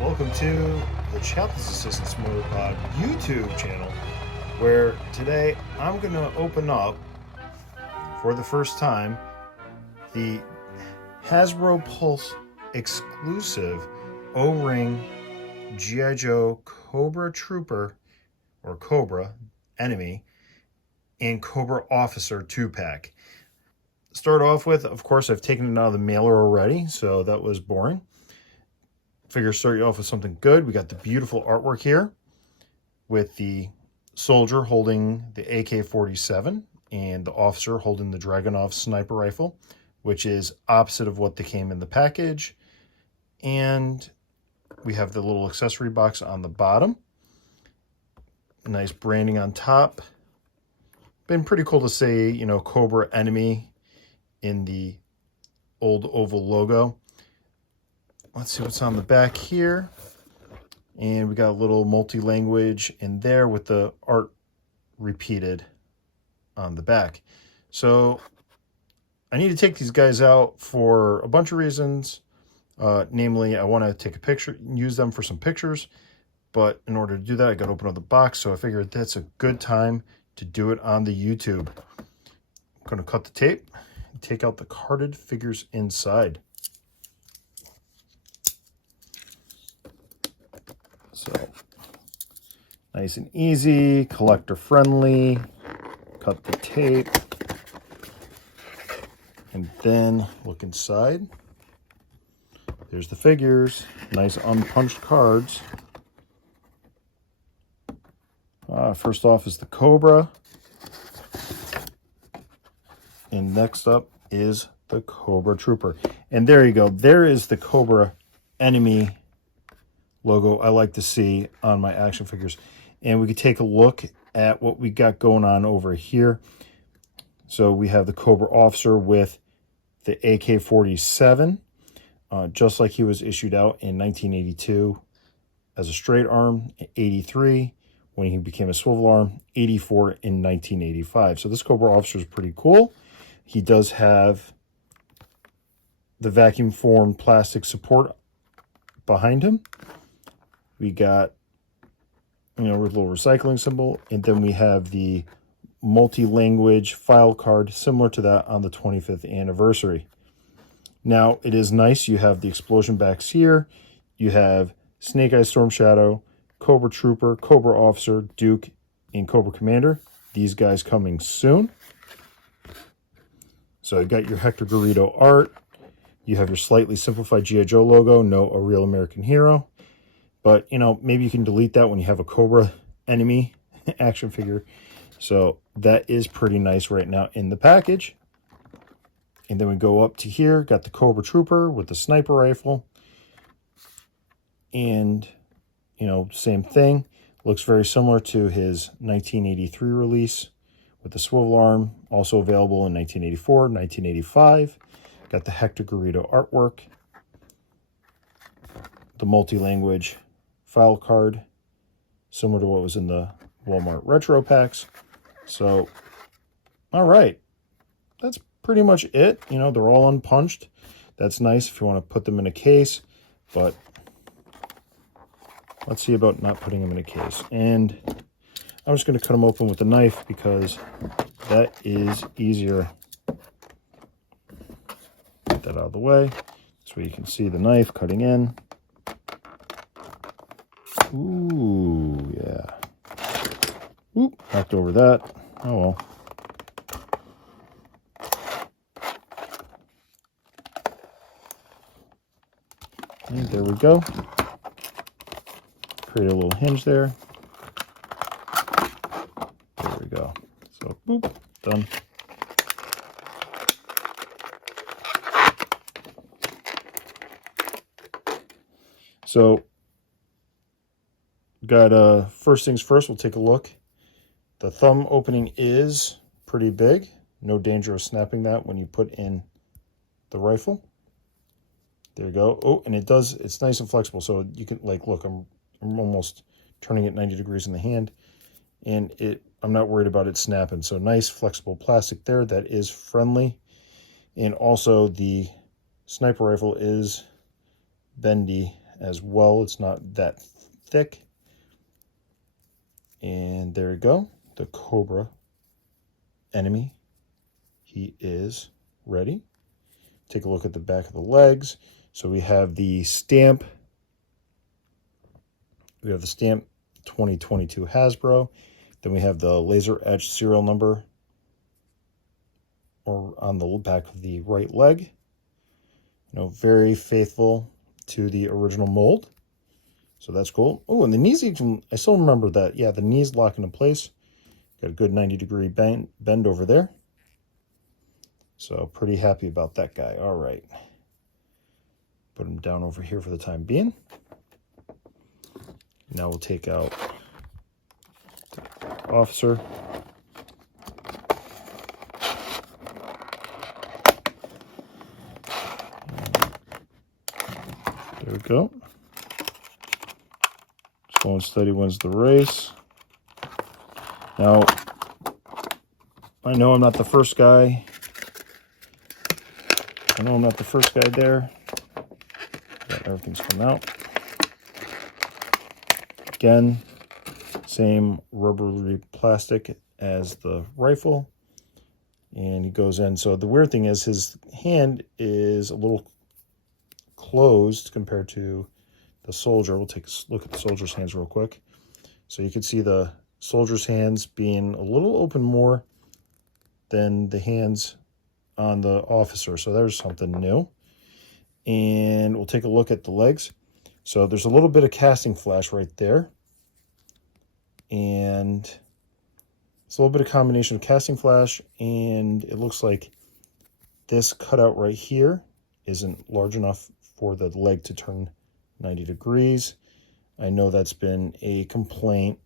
Welcome to the Chaplain's Assistance Motor Pod YouTube channel, where today I'm going to open up, for the first time, the Hasbro Pulse exclusive O-Ring G.I. Joe Cobra Trooper, or Cobra Enemy, and Cobra Officer 2-pack. Start off with, of course, I've taken it out of the mailer already, so that was boring. Figure start you off with something good. We got the beautiful artwork here with the soldier holding the AK-47 and the officer holding the Dragunov sniper rifle, which is opposite of what they came in the package. And we have the little accessory box on the bottom. Nice branding on top. Been pretty cool to see, you know, Cobra Enemy in the old oval logo. Let's see what's on the back here. And we got a little multi-language in there with the art repeated on the back. So I need to take these guys out for a bunch of reasons. Namely, I want to take a picture, use them for some pictures. But in order to do that, I got to open up the box. So I figured that's a good time to do it on the YouTube. I'm going to cut the tape and take out the carded figures inside. So, nice and easy, collector friendly. Cut the tape. And then look inside. There's the figures. Nice unpunched cards. First off is the Cobra. And next up is the Cobra Trooper. And there you go. There is the Cobra Enemy logo I like to see on my action figures. And we could take a look at what we got going on over here. So we have the Cobra Officer with the AK-47, just like he was issued out in 1982 as a straight arm, 83 when he became a swivel arm, 84 in 1985. So this Cobra Officer is pretty cool. He does have the vacuum formed plastic support behind him. We got, you know, a little recycling symbol, and then we have the multi-language file card similar to that on the 25th anniversary. Now, it is nice. You have the explosion backs here. You have Snake Eyes Storm Shadow, Cobra Trooper, Cobra Officer, Duke, and Cobra Commander. These guys coming soon. So you got your Hector Garrido art. You have your slightly simplified G.I. Joe logo. No, a real American hero. But, you know, maybe you can delete that when you have a Cobra Enemy action figure. So that is pretty nice right now in the package. And then we go up to here. Got the Cobra Trooper with the sniper rifle. And, you know, same thing. Looks very similar to his 1983 release with the swivel arm. Also available in 1984, 1985. Got the Hector Garrido artwork. The multi-language file card, similar to what was in the Walmart retro packs. So, all right, that's pretty much it. You know, they're all unpunched. That's nice if you want to put them in a case, but let's see about not putting them in a case. And I'm just going to cut them open with a knife because that is easier. Get that out of the way so you can see the knife cutting in. Ooh, yeah. Oop, knocked over that. Oh well. And there we go. Create a little hinge there. There we go. So, boop, done. So, got first things first, we'll take a look. The thumb opening is pretty big. No danger of snapping that when you put in the rifle. There you go. Oh, and it's nice and flexible. So you can, like, look, I'm almost turning it 90 degrees in the hand. And I'm not worried about it snapping. So nice flexible plastic there that is friendly. And also the sniper rifle is bendy as well. It's not that thick. And there we go. The Cobra enemy. He is ready. Take a look at the back of the legs. So we have the stamp. We have the stamp 2022 Hasbro. Then we have the laser etched serial number or on the back of the right leg. You know, very faithful to the original mold. So that's cool. Oh, and the knees even, I still remember that. Yeah, the knees lock into place. Got a good 90-degree bend over there. So pretty happy about that guy. All right. Put him down over here for the time being. Now we'll take out the officer. There we go. Slow and steady wins the race. Now, I know I'm not the first guy. There. Yeah, everything's come out. Again, same rubbery plastic as the rifle. And he goes in. So the weird thing is his hand is a little closed compared to the soldier. We'll take a look at the soldier's hands real quick. So you can see the soldier's hands being a little open more than the hands on the officer. So there's something new. And we'll take a look at the legs. So there's a little bit of casting flash right there. And it's a little bit of combination of casting flash, and it looks like this cutout right here isn't large enough for the leg to turn 90 degrees. I know that's been a complaint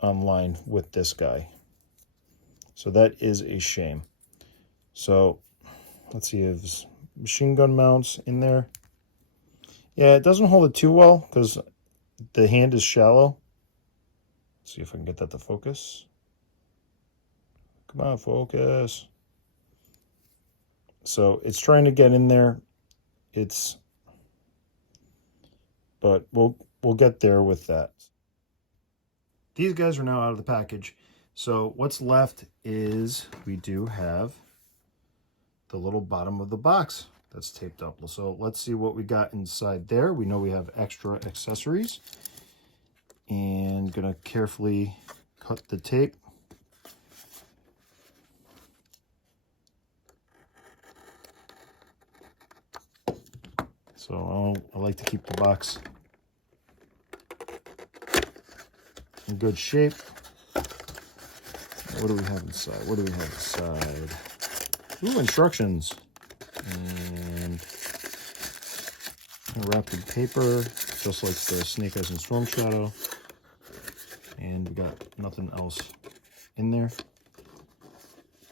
online with this guy. So that is a shame. So let's see if there's machine gun mounts in there. Yeah, it doesn't hold it too well because the hand is shallow. Let's see if I can get that to focus. Come on, focus. So it's trying to get in there. But we'll get there with that. These guys are now out of the package. So what's left is we do have the little bottom of the box that's taped up. So let's see what we got inside there. We know we have extra accessories. And gonna carefully cut the tape. So I like to keep the box in good shape. What do we have inside? Ooh, instructions. And wrapped in paper, just like the Snake Eyes and Storm Shadow. And we got nothing else in there.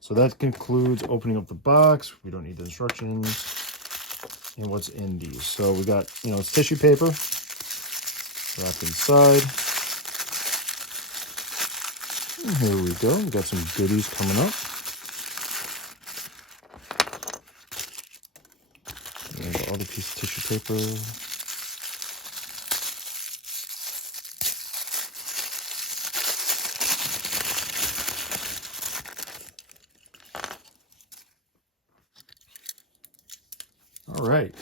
So that concludes opening up the box. We don't need the instructions. And what's in these? So we got, it's tissue paper wrapped inside. And here we go. We got some goodies coming up. And the other piece of tissue paper. All right.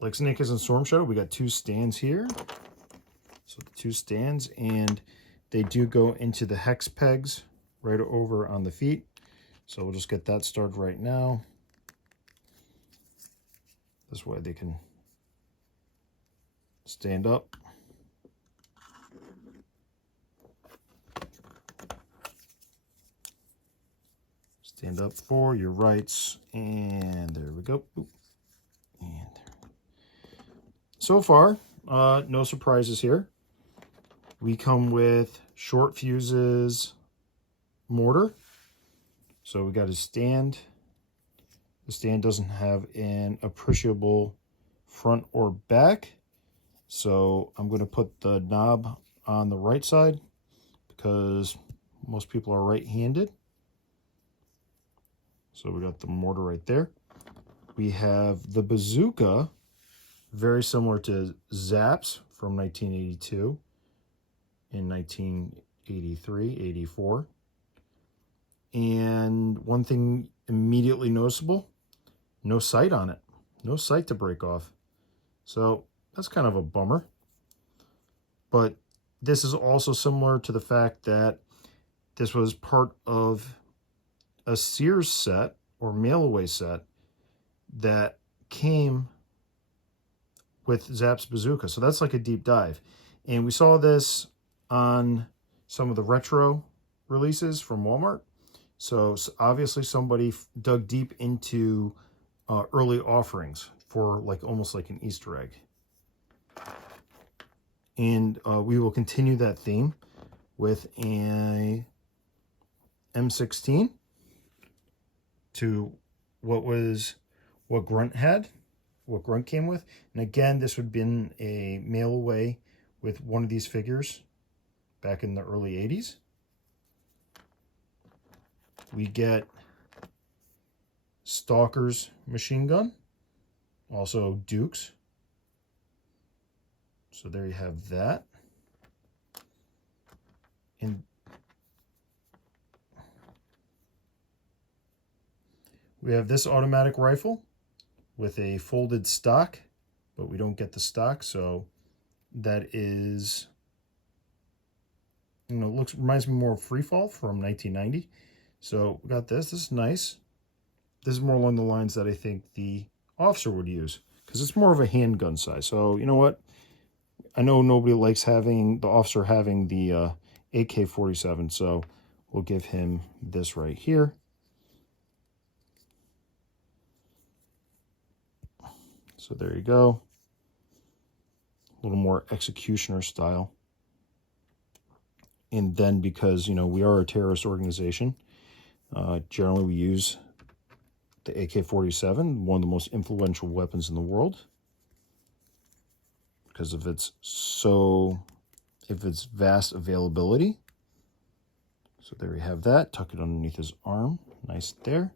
Like Snake Eyes and Storm Shadow, we got two stands here. So the two stands, and they do go into the hex pegs right over on the feet. So we'll just get that started right now. This way they can stand up. Stand up for your rights, and there we go. Oop. And there. So far, no surprises here. We come with short fuses mortar. So we got a stand. The stand doesn't have an appreciable front or back. So I'm going to put the knob on the right side because most people are right-handed. So we got the mortar right there. We have the bazooka, very similar to Zaps from 1982 and 1983, 84. And one thing immediately noticeable, no sight on it. No sight to break off. So that's kind of a bummer. But this is also similar to the fact that this was part of a Sears set or mail-away set that came with Zap's bazooka. So that's like a deep dive. And we saw this on some of the retro releases from Walmart. So obviously somebody dug deep into early offerings for like almost like an Easter egg. And we will continue that theme with a M16 to what Grunt had, what Grunt came with. And again, this would have been a mail away with one of these figures back in the early 80s. We get Stalker's machine gun, also Duke's. So there you have that. And we have this automatic rifle with a folded stock, but we don't get the stock, so that is, you know, reminds me more of Freefall from 1990. So we got this. This is nice. This is more along the lines that I think the officer would use, because it's more of a handgun size. So you know what? I know nobody likes having the officer having the AK-47, so we'll give him this right here. So there you go. A little more executioner style. And then because, you know, we are a terrorist organization, generally we use the AK-47, one of the most influential weapons in the world, because of its vast availability. So there we have that. Tuck it underneath his arm. Nice there.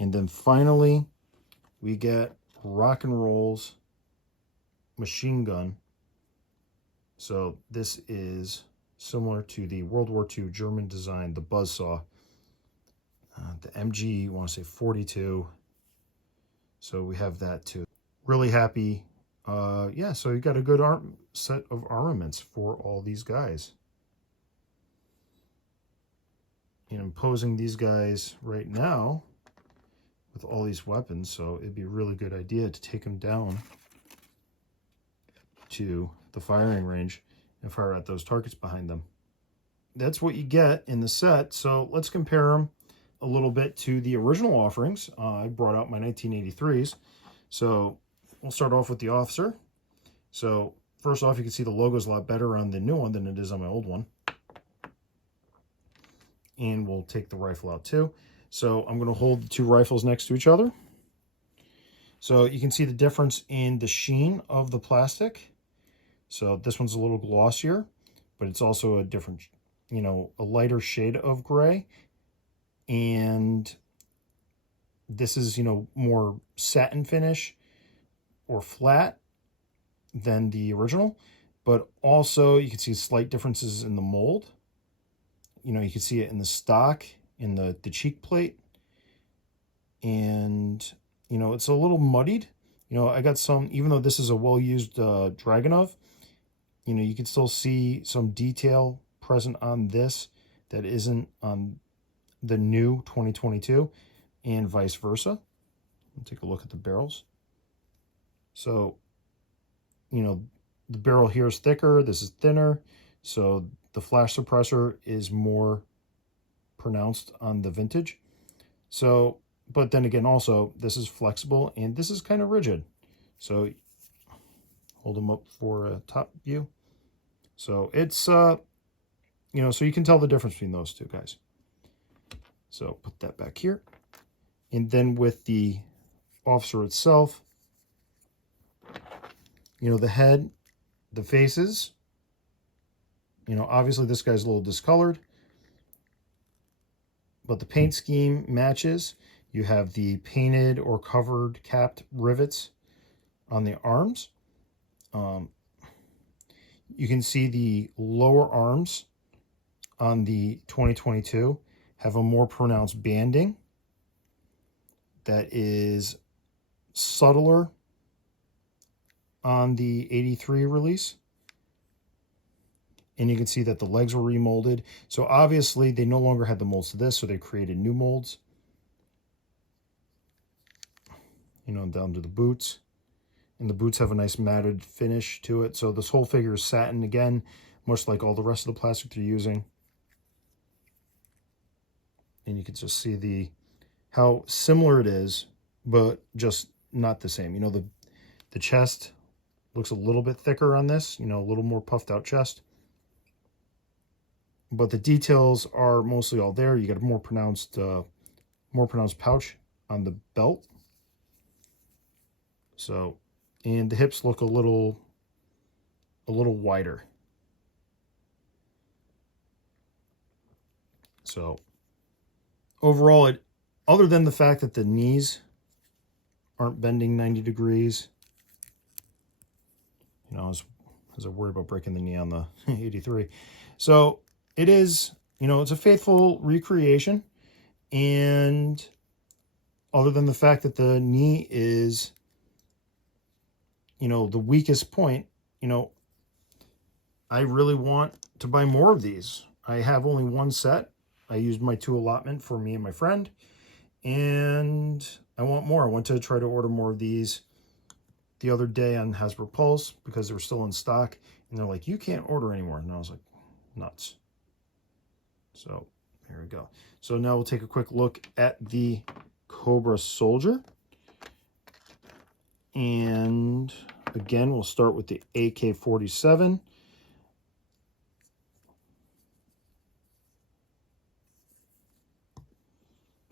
And then finally, we get Rock and Roll's machine gun. So this is similar to the World War II German design, the buzzsaw. The MG, I want to say 42. So we have that too. Really happy. Yeah, so you got a good set of armaments for all these guys. And I'm posing these guys right now with all these weapons, so it'd be a really good idea to take them down to the firing range and fire at those targets behind them. That's what you get in the set. So let's compare them a little bit to the original offerings. I brought out my 1983s. So we'll start off with the officer. So first off, you can see the logo's a lot better on the new one than it is on my old one. And we'll take the rifle out too. So I'm going to hold the two rifles next to each other. So you can see the difference in the sheen of the plastic. So this one's a little glossier, but it's also a different, you know, a lighter shade of gray. And this is, you know, more satin finish or flat than the original. But also you can see slight differences in the mold. You know, you can see it in the stock, in the cheek plate, and you know, it's a little muddied. You know, I got some, even though this is a well-used Dragunov, you know, you can still see some detail present on this that isn't on the new 2022, and vice versa. We'll take a look at the barrels. So, you know, the barrel here is thicker, this is thinner, so the flash suppressor is more pronounced on the vintage. So, but then again, also this is flexible and this is kind of rigid. So hold them up for a top view. So it's you know, so you can tell the difference between those two guys. So put that back here. And then with the officer itself, you know, the head, the faces, You know, obviously this guy's a little discolored, but the paint scheme matches. You have the painted or covered capped rivets on the arms. You can see the lower arms on the 2022 have a more pronounced banding that is subtler on the 83 release. And you can see that the legs were remolded. So obviously they no longer had the molds to this, so they created new molds. You know, down to the boots. And the boots have a nice matted finish to it. So this whole figure is satin again, much like all the rest of the plastic they're using. And you can just see how similar it is, but just not the same. You know, the chest looks a little bit thicker on this, you know, a little more puffed out chest. But the details are mostly all there. You got a more pronounced pouch on the belt. So, and the hips look a little wider. So overall, other than the fact that the knees aren't bending 90 degrees, you know, I worry about breaking the knee on the 83. So it is, you know, it's a faithful recreation. And other than the fact that the knee is, you know, the weakest point, you know, I really want to buy more of these. I have only one set. I used my 2 allotment for me and my friend, and I want more. I want to try to order more of these the other day on Hasbro Pulse because they were still in stock, and they're like, you can't order anymore. And I was like, nuts. So here we go. So now we'll take a quick look at the Cobra Soldier. And again, we'll start with the AK-47.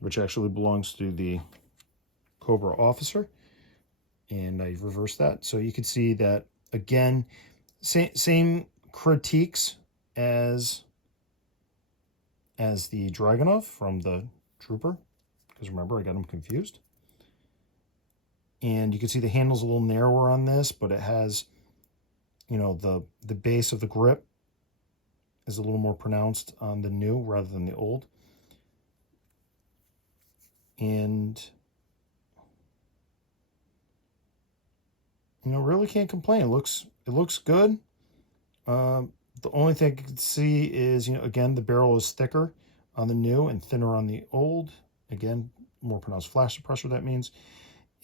Which actually belongs to the Cobra Officer. And I reversed that. So you can see that, again, same critiques as the Dragunov from the Trooper. Because remember, I got them confused. And you can see the handle's a little narrower on this, but it has, you know, the base of the grip is a little more pronounced on the new rather than the old. And, you know, really can't complain. It looks good. The only thing I can see is, you know, again, the barrel is thicker on the new and thinner on the old. Again, more pronounced flash suppressor, that means.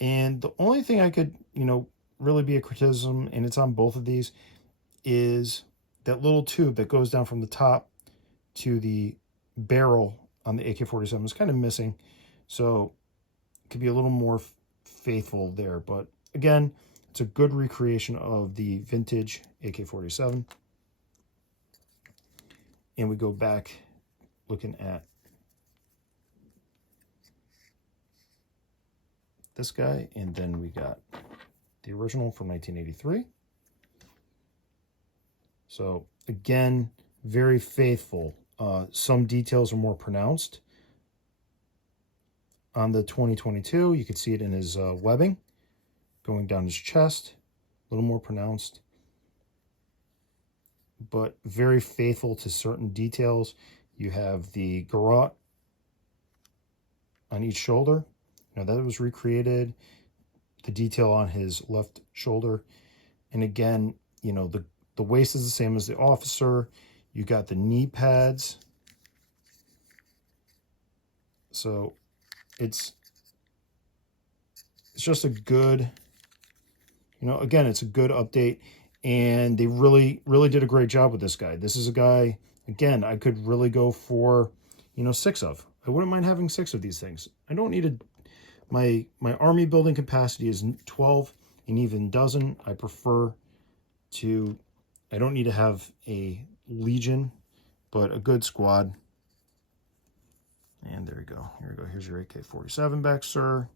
And the only thing I could, you know, really be a criticism, and it's on both of these, is that little tube that goes down from the top to the barrel on the AK-47 is kind of missing. So it could be a little more faithful there. But again, it's a good recreation of the vintage AK-47. And we go back looking at this guy, and then we got the original from 1983. So again, very faithful. Some details are more pronounced. On the 2022, you can see it in his webbing going down his chest, a little more pronounced, but very faithful to certain details. You have the garrote on each shoulder. Now that was recreated, the detail on his left shoulder. And again, you know, the waist is the same as the officer. You got the knee pads. So it's just a good, you know, again, it's a good update, and they really did a great job with this guy. This is a guy, again, I could really go for, you know, 6 of. I wouldn't mind having 6 of these things. I don't need my army building capacity is 12 an even dozen. I prefer to, I don't need to have a legion, but a good squad. And there you go. Here we go. Here's your AK-47 back, sir.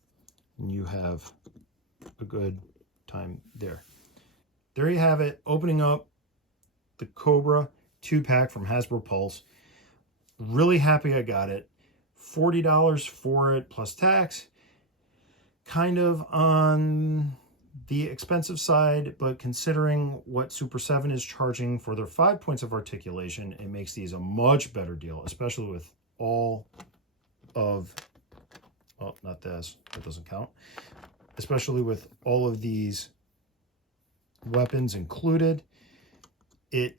And you have a good time there. There you have it. Opening up the Cobra 2-pack from Hasbro Pulse. Really happy I got it. $40 for it plus tax. Kind of on the expensive side, but considering what Super 7 is charging for their 5 points of articulation, it makes these a much better deal, especially with all of, oh, not this, that doesn't count, especially with all of these weapons included. It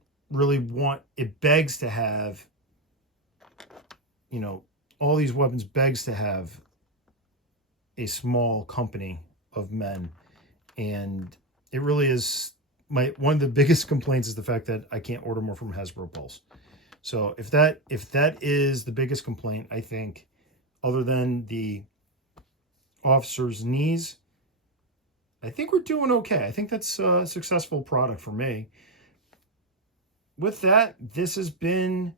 begs to have, you know, all these weapons begs to have a small company of men. And it really is one of the biggest complaints is the fact that I can't order more from Hasbro Pulse. So if that is the biggest complaint, I think, other than the officer's knees, I think we're doing okay. I think that's a successful product for me. With that, this has been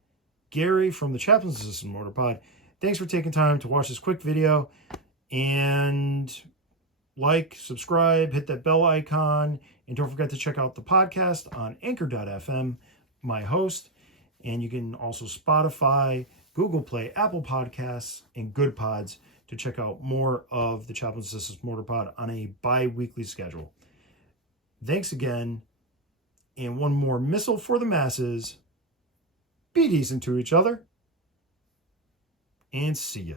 Gary from the Chaplain's Assistant Motor Pod. Thanks for taking time to watch this quick video, and like, subscribe, hit that bell icon, and don't forget to check out the podcast on anchor.fm, my host, and you can also Spotify, Google Play, Apple Podcasts, and Good Pods to check out more of the Chaplain's Assistant Motor Pod on a bi-weekly schedule. Thanks again, and one more missile for the masses. Be decent to each other, and see ya.